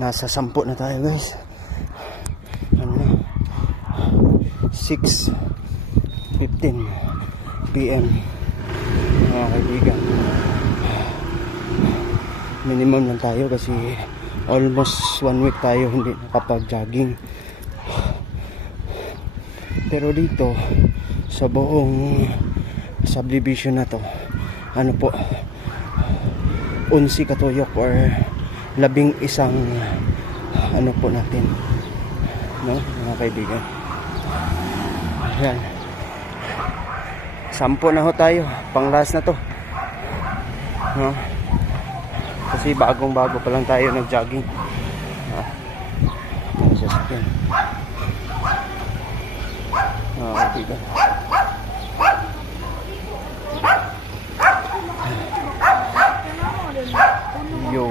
Nasa 10 na tayo guys. Ano na? 6:15 PM mga kaibigan. Minimum lang tayo kasi almost 1 week tayo hindi nakapag-jogging. Pero dito sa buong subdivision na to, ano po, 11 katuyok or 11 ano po natin, no mga kaibigan. Yan, 10 na ho tayo, pang last na to, no? Kasi bagong bago pa lang tayo nag-jogging. Sasakyan. Kaibigan. Yo.